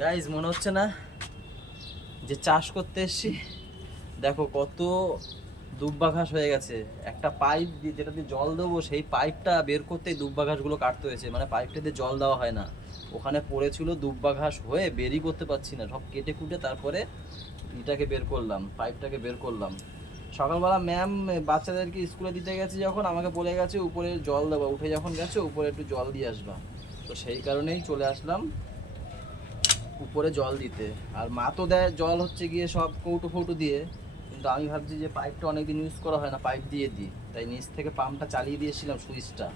Guys মনে হচ্ছে না যে চাষ করতে এসছি। দেখো কত দুব্বা ঘাস হয়ে গেছে। একটা পাইপ দিয়ে যেটা দিয়ে জল দেবো সেই পাইপটা বের করতেই দুব্বা ঘাসগুলো কাটতে হয়েছে। মানে পাইপটা দিয়ে জল দেওয়া হয় না, ওখানে পড়েছিল দুব্বা ঘাস হয়ে বেরই করতে পারছি না, সব কেটে কুটে তারপরে এটাকে বের করলাম, পাইপটাকে বের করলাম। সকালবেলা ম্যাম বাচ্চাদেরকে স্কুলে দিতে গেছে যখন আমাকে বলে গেছে উপরে জল দেবা, উঠে যখন গেছে উপরে একটু জল দিয়ে আসবা। তো সেই কারণেই চলে আসলাম উপরে জল দিতে। আর মা তো দেয় জল হচ্ছে গিয়ে সব কৌটো ফৌটো দিয়ে, কিন্তু আমি ভাবছি যে পাইপটা অনেকদিন ইউজ করা হয় না, পাইপ দিয়ে দিই, তাই নিচ থেকে পাম্পটা চালিয়ে দিয়েছিলাম সুইচটা।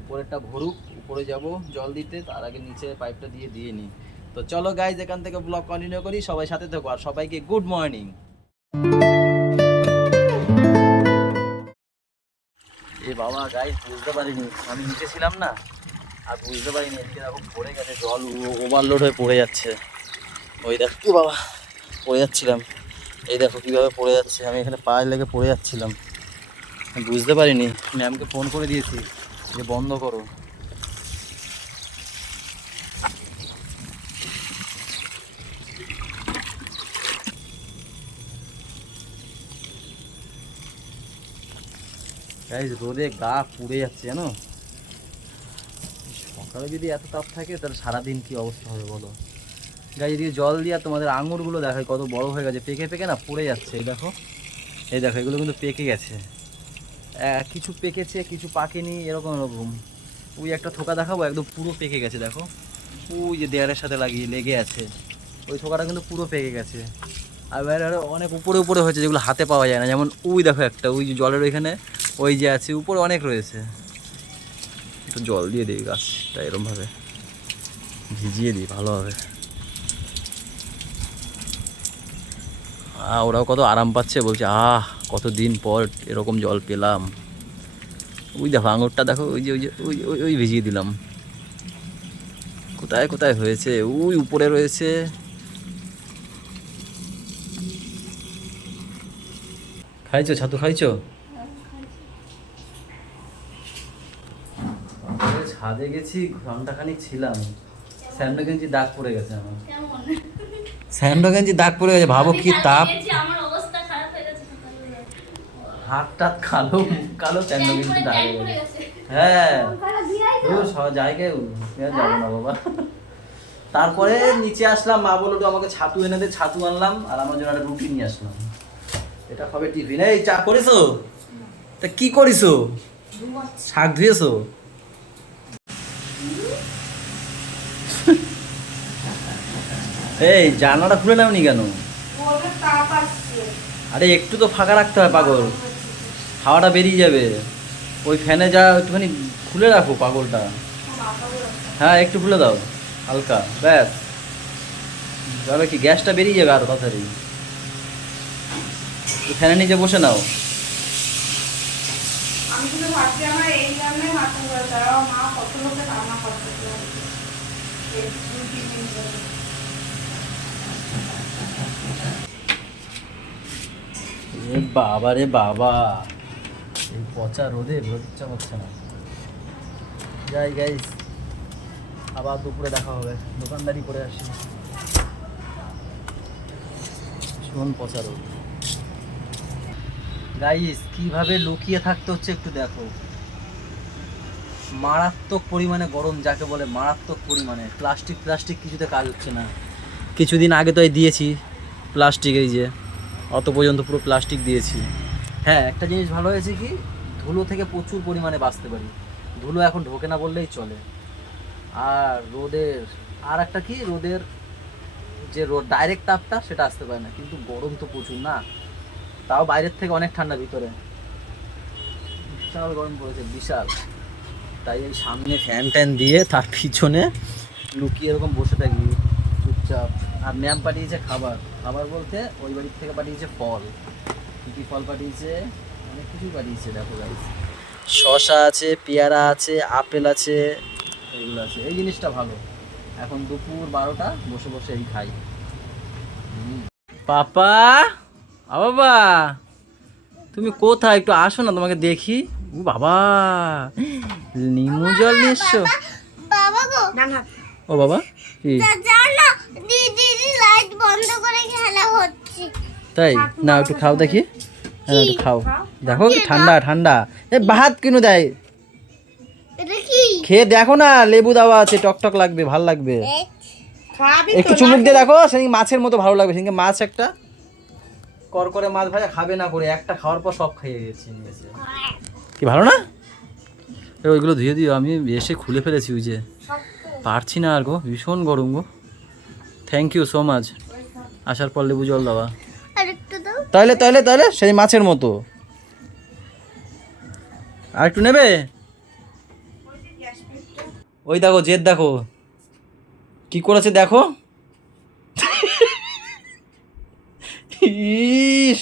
উপরেরটা ভরুক, উপরে যাব জল দিতে, তার আগে নিচে পাইপটা দিয়ে নিই। তো চলো গাইজ এখান থেকে ব্লগ কন্টিনিউ করি, সবাই সাথে থাকো আর সবাইকে গুড মর্নিং। এ বাবা গাইজ বুঝতে পারিনি, আমি নিচে ছিলাম না আর বুঝতে পারিনি এদিকে দেখো পড়ে গেছে, জল ওভারলোড হয়ে পড়ে যাচ্ছে। ওই দেখো বাবা পড়ে যাচ্ছিলাম, এই দেখো কীভাবে পড়ে যাচ্ছে, আমি এখানে পায়ে লেগে পড়ে যাচ্ছিলাম, বুঝতে পারিনি। ম্যামকে ফোন করে দিয়েছি যে বন্ধ করো। গাইজ রোদে গা পুড়ে যাচ্ছে জানো। সকালে যদি এত তাপ থাকে তাহলে সারাদিন কি অবস্থা হবে বলো। গাইজ এদিকে জল দিয়ে তোমাদের আঙুরগুলো দেখায় কত বড় হয়ে গেছে, পেকে পেকে না পড়ে যাচ্ছে। এই দেখো, এই দেখো এগুলো কিন্তু পেকে গেছে, কিছু পেকেছে কিছু পাকেনি, এরকম এরকম। ওই একটা থোকা দেখাবো একদম পুরো পেকে গেছে, দেখো ওই যে দেয়ালের সাথে লাগিয়ে লেগে আছে, ওই থোকাটা কিন্তু পুরো পেকে গেছে। আর বাইরে আরও অনেক উপরে উপরে হয়েছে যেগুলো হাতে পাওয়া যায় না, যেমন ওই দেখো একটা, ওই যে জলের ওইখানে ওই যে আছে উপরে অনেক রয়েছে। একটু জল দিয়ে দিই গাছটা, এরকমভাবে ভিজিয়ে দিই ভালোভাবে। ওরাও কত আরাম পাচ্ছে, বলছে কতদিন পর এরকম জল পেলাম। ওই দেখো আঙুরটা দেখো, ওই যে ওই যে ওই ওই ওই ভিজিয়ে দিলাম। কোথায় কোথায় হয়েছে, ওই উপরে রয়েছে। খাইছো ছাতু খাইছো? ছাদে গেছি ঘন্টাখানিক ছিলাম, স্যান্ডো গেঞ্জি দাগ পড়ে গেছে আমার, স্যান্ডো গেঞ্জি দাগ পড়ে গেছে, ভাবো কি তাপ। হাত টাত কালো, মুখ কালো, স্যান্ডো গেঞ্জি দাগ হয়ে গেছে। হ্যাঁ সব জায়গায় যাবো না বাবা। তারপরে নিচে আসলাম, মা বললো তো আমাকে ছাতু এনে দে, ছাতু আনলাম আর আমার জন্য একটা রুটি নিয়ে আসলাম। এটা হবে টিফিন। এই চা করেছো? তা কি করিছো? শাক ধুয়েছো? এই জানলাটা খুলে নাওনি কেন? আরে একটু তো ফাঁকা রাখতে হয় পাগল, হাওয়াটা বেরিয়ে যাবে। ওই ফ্যানে যা একটুখানি খুলে রাখো পাগলটা। হ্যাঁ একটু খুলে দাও হালকা, ব্যাস। তাহলে কি গ্যাসটা বেরিয়ে যাবে আরো তাড়াতাড়ি। ফ্যানের নিচে বসে নাও। বাবা রে বাবা, এই পচা রোদে বেরোতে ইচ্ছা করছে না। যাই গাইস, আবার দুপুরে দেখা হবে, দোকানদারি করে আসি। শোন পচা রোদ গাইস, কিভাবে লুকিয়ে থাকতে হচ্ছে একটু দেখো। মারাত্মক পরিমাণে গরম, যাকে বলে মারাত্মক পরিমাণে। প্লাস্টিক প্লাস্টিক কিছুতে কাজ হচ্ছে না। কিছুদিন আগে তো এই দিয়েছি প্লাস্টিক, এই যে অত পর্যন্ত পুরো প্লাস্টিক দিয়েছি। হ্যাঁ একটা জিনিস ভালো হয়েছে কি, ধুলো থেকে প্রচুর পরিমাণে বাঁচতে পারি, ধুলো এখন ঢোকে না বললেই চলে। আর রোদের আর একটা কি, রোদের যে রোদ ডাইরেক্ট তাপটা সেটা আসতে পারে না, কিন্তু গরম তো প্রচুর না। তাও বাইরের থেকে অনেক ঠান্ডা, ভিতরে বিশাল গরম পড়েছে, বিশাল। তাই এই সামনে ফ্যান ট্যান দিয়ে তার পিছনে লুকিয়ে এরকম বসে থাকি চুপচাপ। আর ম্যাম পাঠিয়েছে খাবার, খাবার বলতে ওই বাড়ির থেকে পাঠিয়েছে ফল। কী কী ফল পাঠিয়েছে, অনেক কিছুই পাঠিয়েছে দেখো গাইস। শসা আছে, পেয়ারা আছে, আপেল আছে, এগুলো আছে। এই জিনিসটা ভালো, এখন দুপুর 12টা বসে বসে এই খাই। পাপা, বাবা তুমি কোথায়, একটু আসো না, তোমাকে দেখি। ও বাবা, নিমু জল নিয়ে এসছো? ও বাবা কি তাই না, একটু খাও দেখি। হ্যাঁ একটু খাও, দেখো কি ঠান্ডা ঠান্ডা। এ ভাত কিনে দেয়, খেয়ে দেখো না, লেবু দেওয়া আছে, টকটক লাগবে, ভাল লাগবে। একটু চুমুক দিয়ে দেখো, সেদিন মাছের মতো ভালো লাগবে। সেদিন মাছ একটা করে মাছ ভাজা খাবে না করে, একটা খাওয়ার পর সব খেয়ে গেছি, নিয়েছে। কি ভালো না? ওইগুলো ধুয়ে দিও, আমি এসে খুলে ফেলেছি, ওই যে পারছি না আর গো, ভীষণ গরম গো। থ্যাংক ইউ সো মাচ, আসার পর লেবু জল দেওয়া। তাহলে তাহলে তাহলে সেই মাছের মতো আর একটু নেবে। ওই দেখো জেদ, দেখো কি করেছে দেখো। ইস,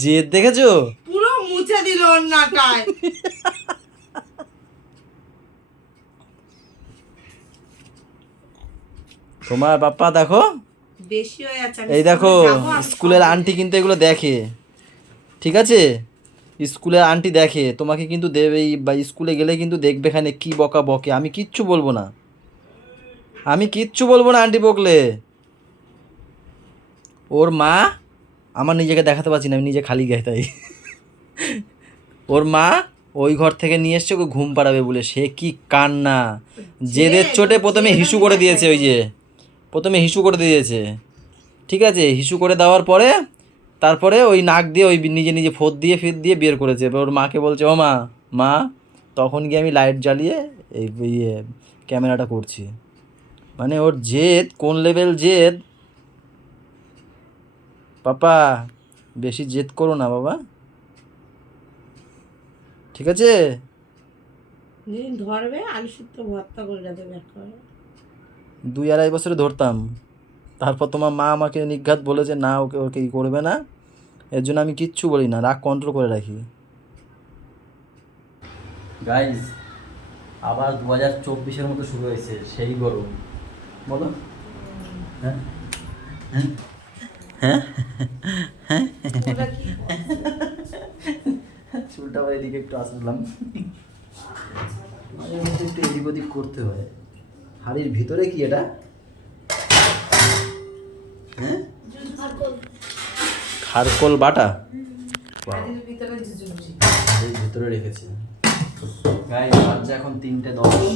জেদ দেখেছো, পুরো মুছে দিল অন্যটায়। তোমার বাপ্পা দেখো বেশি হয়ে যাচ্ছে। এই দেখো, স্কুলের আন্টি কিন্তু এগুলো দেখে, ঠিক আছে? স্কুলের আন্টি দেখে, তোমাকে কিন্তু দেবেই, বা স্কুলে গেলে কিন্তু দেখবে এখানে কি বকা বকে। আমি কিচ্ছু বলবো না, আমি কিচ্ছু বলবো না আন্টি বকলে। ওর মা, আমার নিজেকে দেখাতে পারছি না, আমি নিজে খালি গায়ে তাই। ওর মা ওই ঘর থেকে নিয়ে এসছে ওকে ঘুম পাড়াবে বলে, সে কি কান্না, জেদের চোটে প্রথমে হিসু করে দিয়েছে, ওই যে প্রথমে হিসু করে দিয়েছে, ঠিক আছে? হিসু করে দেওয়ার পরে তারপরে ওই নাক দিয়ে ওই নিজে নিজে ফোঁত দিয়ে ফির দিয়ে বের করেছে। এবার ওর মাকে বলছে, ও মা, মা, তখন গিয়ে আমি লাইট জ্বালিয়ে এই ইয়ে ক্যামেরাটা করছি। মানে ওর জেদ কোন লেভেল জেদ। পাপা বেশি জেদ করো না বাবা, ঠিক আছে? ধরবে আলু সিদ্ধ ভর্তা করে দেবে। 2-2.5 বছরে ধরতাম, তারপর তোমার মা আমাকে নিঘাত বলেছে না, ওকে ওকে ই করবে না, এর জন্য আমি কিচ্ছু বলি না, রাগ কন্ট্রোল করে রাখি। গাইজ আবার 2024-এর মতো শুরু হয়েছে, সেই গরম, বলো। হ্যাঁ হ্যাঁ হ্যাঁ, চুলটা আবার এদিকে একটু আসলাম, মাঝে মধ্যে একটু এদিক ওদিক করতে হয়। হাড়ির ভিতরে কি এটা? হ্যাঁ, খারকোল বাটা, ভিতরে রেখেছি। গাই বাচ্চা এখন 3:10,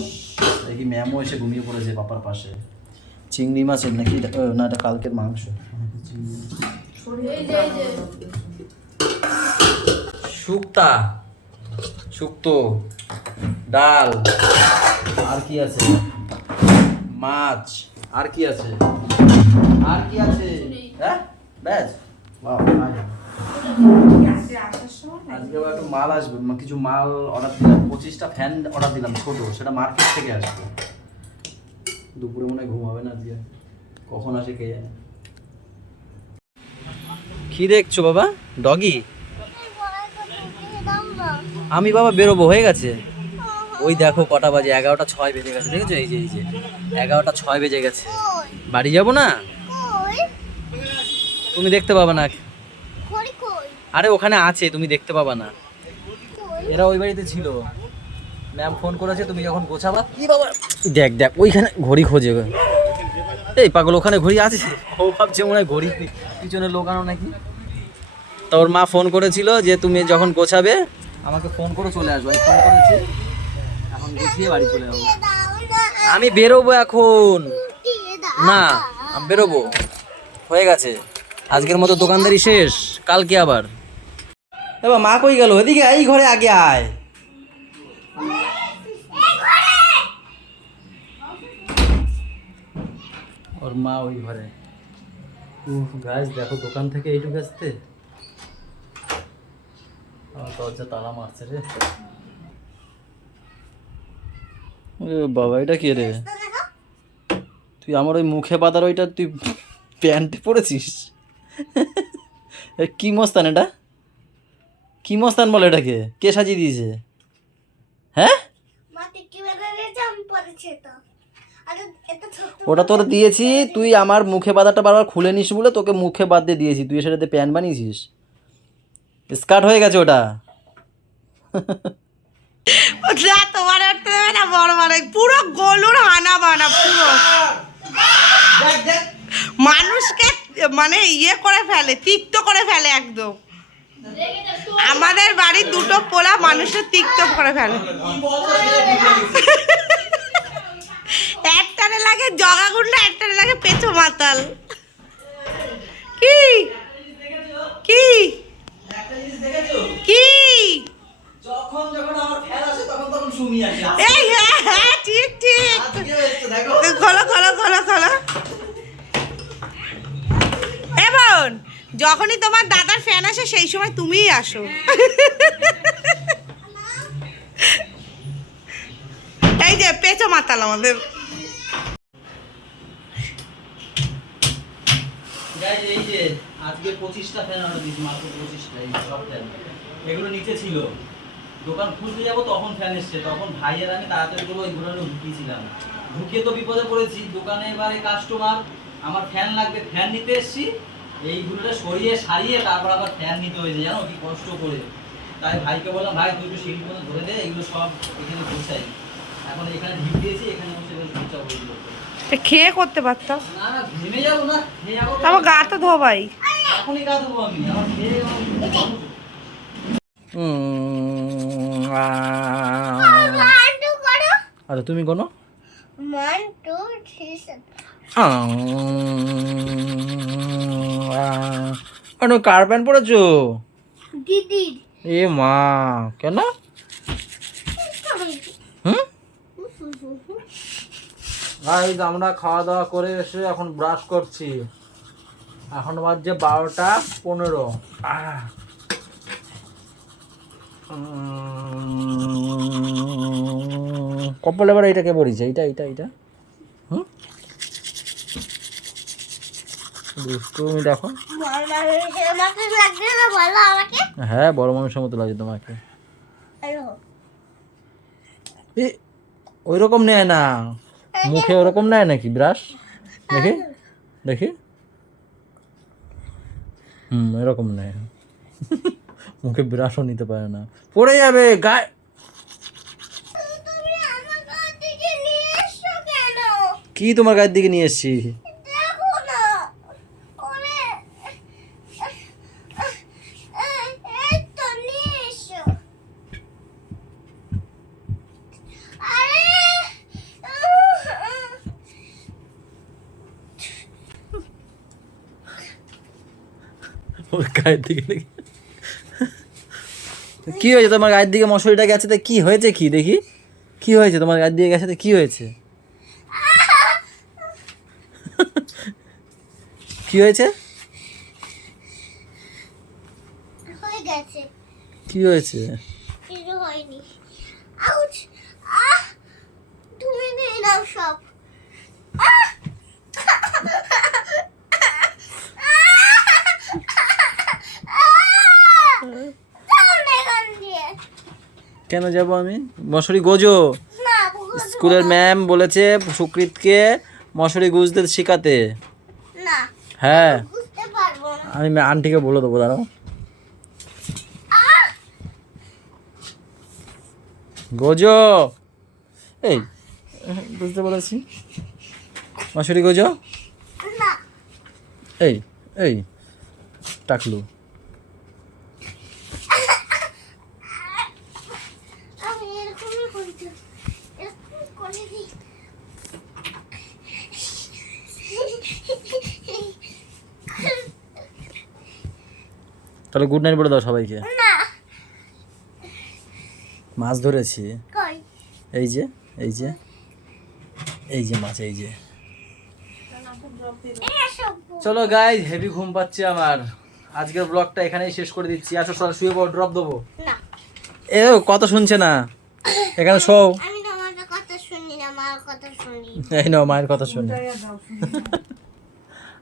দেখি ম্যামও এসে ঘুমিয়ে পড়েছে পাপার পাশে। চিংড়ি মাছের নাকি না, এটা কালকের মাংস। শুক্তা, শুক্তো, ডাল, আর কি আছে, মাছ, আর কি আছে, আর কি আছে, হ্যাঁ ব্যাস। আজকে আবার একটু মাল আসবে, কিছু মাল অর্ডার দিলাম, 25টা ফ্যান অর্ডার দিলাম ছোট, সেটা মার্কেট থেকে আসবে। দুপুরে মনে হয় ঘুম হবে না আজকে, কখন আসে কে জানে। কি দেখছো বাবা, ডগি? আমি বাবা বেরোবো, হয়ে গেছে। ওই দেখো কটা বাজে, 11:06 বেজে গেছে, দেখেছো? এই যে 11:06 বেজে গেছে, বাড়ি যাবো না? তুমি দেখতে পাবা না, আরে ওখানে আছে, তুমি দেখতে পাবা না। এরা ওই বাড়িতে ছিল, ম্যাম ফোন করেছে, তুমি যখন গোছাবা। কি বাবা, দেখ দেখ ওইখানে ঘড়ি খোঁজে। এই পাগল, ওখানে ঘড়ি আছে, ও ভাবছে মনে হয় ঘড়ি পিছনে লোকানো নাকি। তো ওর মা ফোন করেছিল যে তুমি যখন গোছাবে আমাকে ফোন করে চলে আসবো। আমি ফোন করেছি, এখন গুছিয়ে বাড়ি চলে যাবো। আমি বেরোবো এখন, না আমি বেরোবো, হয়ে গেছে আজকের মতো দোকানদারি শেষ, কালকে আবার। এবার মা কই গেল? এদিকে এই ঘরে আগে আয়। ওর মা ওই ঘরে। গাছ দেখো, দোকান থেকে এইটুকু আসতে আমার দরজা তালা মারছে রে। বাবা এটা কে রে? তুই আমার ওই মুখে বাঁধার ওইটা তুই প্যান্ট পরেছিস? কি মস্তান এটা, কি মস্তান বলে এটাকে? কে সাজিয়ে দিয়েছে? হ্যাঁ ওটা তোর দিয়েছি, তুই আমার মুখে বাঁধাটা বারবার খুলে নিস বলে তোকে মুখে বাদ দিয়ে দিয়েছি, তুই সেটাতে প্যান্ট বানিয়েছিস, স্কার্ট হয়ে গেছে ওটা। তোমার না বড় বড় পুরো গলুর হানা বানা পুরো। মানুষকে মানে ইয়ে করে ফেলে, তিক্ত করে ফেলে একদম। আমাদের বাড়ির দুটো পোলা মানুষের তিক্ত করে ফেলে। একটারে লাগে জগাগুন্ডা, একটারে লাগে পেঁচো মাতাল। কি কি কি যখন যখন আমার ফ্যান আসে তখন তখন সুমি আসে। এই হ্যাঁ ঠিক ঠিক। আজকে এসছে দেখো। খোলো খোলো খোলো খোলো। এমন যখনই তোমার দাদার ফ্যান আসে সেই সময় তুমিই আসো। এই যে পেঁচো মাতাল আমাদের। গাইস এই যে আজকে 25টা ফ্যান অর্ডার দিয়েছি, মাত্র 25টা। এই সব ফ্যান এগুলো নিচে ছিল, দোকান খুলতে যাবো তখন ফ্যান এসছে, তখন ভাইয়ের আমি তাড়াতাড়ি করে ওই ঘোরানো ঢুকিয়েছিলাম। ঢুকিয়ে তো বিপদে পড়েছি, দোকানে এবারে কাস্টমার আমার ফ্যান লাগবে, ফ্যান নিতে এসছি, এইগুলোটা সরিয়ে সারিয়ে তারপর আবার ফ্যান নিতে হয়েছে, জানো কি কষ্ট করে। তাই ভাইকে বললাম, ভাই তুই একটু সিঁড়ি পর্যন্ত ধরে দে, এগুলো সব এখানে পৌঁছাই। এখন এখানে ঢিপ দিয়েছি, এখানে বসে পৌঁছাবো এগুলো। খেয়ে করতে পারতাম। না না ঘেমে যাবো না, খেয়ে যাবো। আমার গা তো ধোবাই। এখনই গা ধোবো আমি, আমার খেয়ে আচ্ছা তুমি কোনো কার প্যান্ট পরেছো? দিদির। এ মা, কেন? হুম, আমরা খাওয়া দাওয়া করে এসে এখন ব্রাশ করছি, এখন বাজছে 12টা 15। কপাল এবার এইটাকে পড়েছে, এইটা এইটা এইটা। হুম, তুমি দেখো। হ্যাঁ বড় মানুষের মতো লাগে তোমাকে। ওই রকম নেয় না, মুখে ওরকম নেয় নাকি ব্রাশ? দেখি দেখি, এরকম নেয়। মুখে ব্রাশও নিতে পারে না, পড়ে যাবে গায়ে। কি তোমার গায়ের দিকে নিয়ে এসছি? ওর গায়ের দিকে দেখি কি হয়েছে তোমার গায়ের দিকে? মশারিটা গেছে তো কি হয়েছে? কি দেখি কি হয়েছে তোমার গায়ের দিকে গেছে তো কি হয়েছে? কি হয়েছে? কি হয়েছে? কিছু হয়নি। আউচ! আহ! তুমি নিয়ে নাও সব। কেন যাব আমি? মশারি গোজো। স্কুলের ম্যাম বলেছে সুকৃতকে মশারি গুজতে শেখাতে। না, হ্যাঁ বুঝতে পারবো না। আমি আন্টিকে বলে দেবো, দাঁড়াও। গোজো, এই বুঝতে বলেছি, মশারি গোজো। না, এই এই টাকলু, আমি এরকমই করতে, এরকম করে দিই। তাহলে গুড নাইট বলে দাও সবাইকে। না, মাছ ধরেছি, কই? এই যে এই যে এই যে মাছ, এই যে। এসব চলো গাইস, হেভি ঘুম পাচ্ছে আমার, আজকের ব্লগটা এখানেই শেষ করে দিচ্ছি। আসো সবাই শুয়ে পড়ো, ড্রপ দেবো। না, এ কথা শুনছে না, এখানে শোও। আমি তোমার কথা শুনি না, মার কথা শুনি। এই নাও মায়ের কথা শুনে।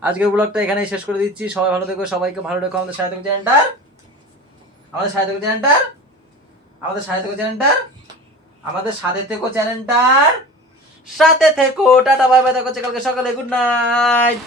আজকের ব্লগটা এখানেই শেষ করে দিচ্ছি। সবাই ভালো থেকো, সবাইকে ভালো রেখো। আমাদের সাথে থেকো চ্যানেলটা, আমাদের সাথে থেকো চ্যানেলটার, আমাদের সাথে থেকো চ্যানেলটার, আমাদের সাথে থেকো চ্যানেলটার সাথে থেকো। টাটা বাই বাই, দেখো কালকে সকালে। Good night.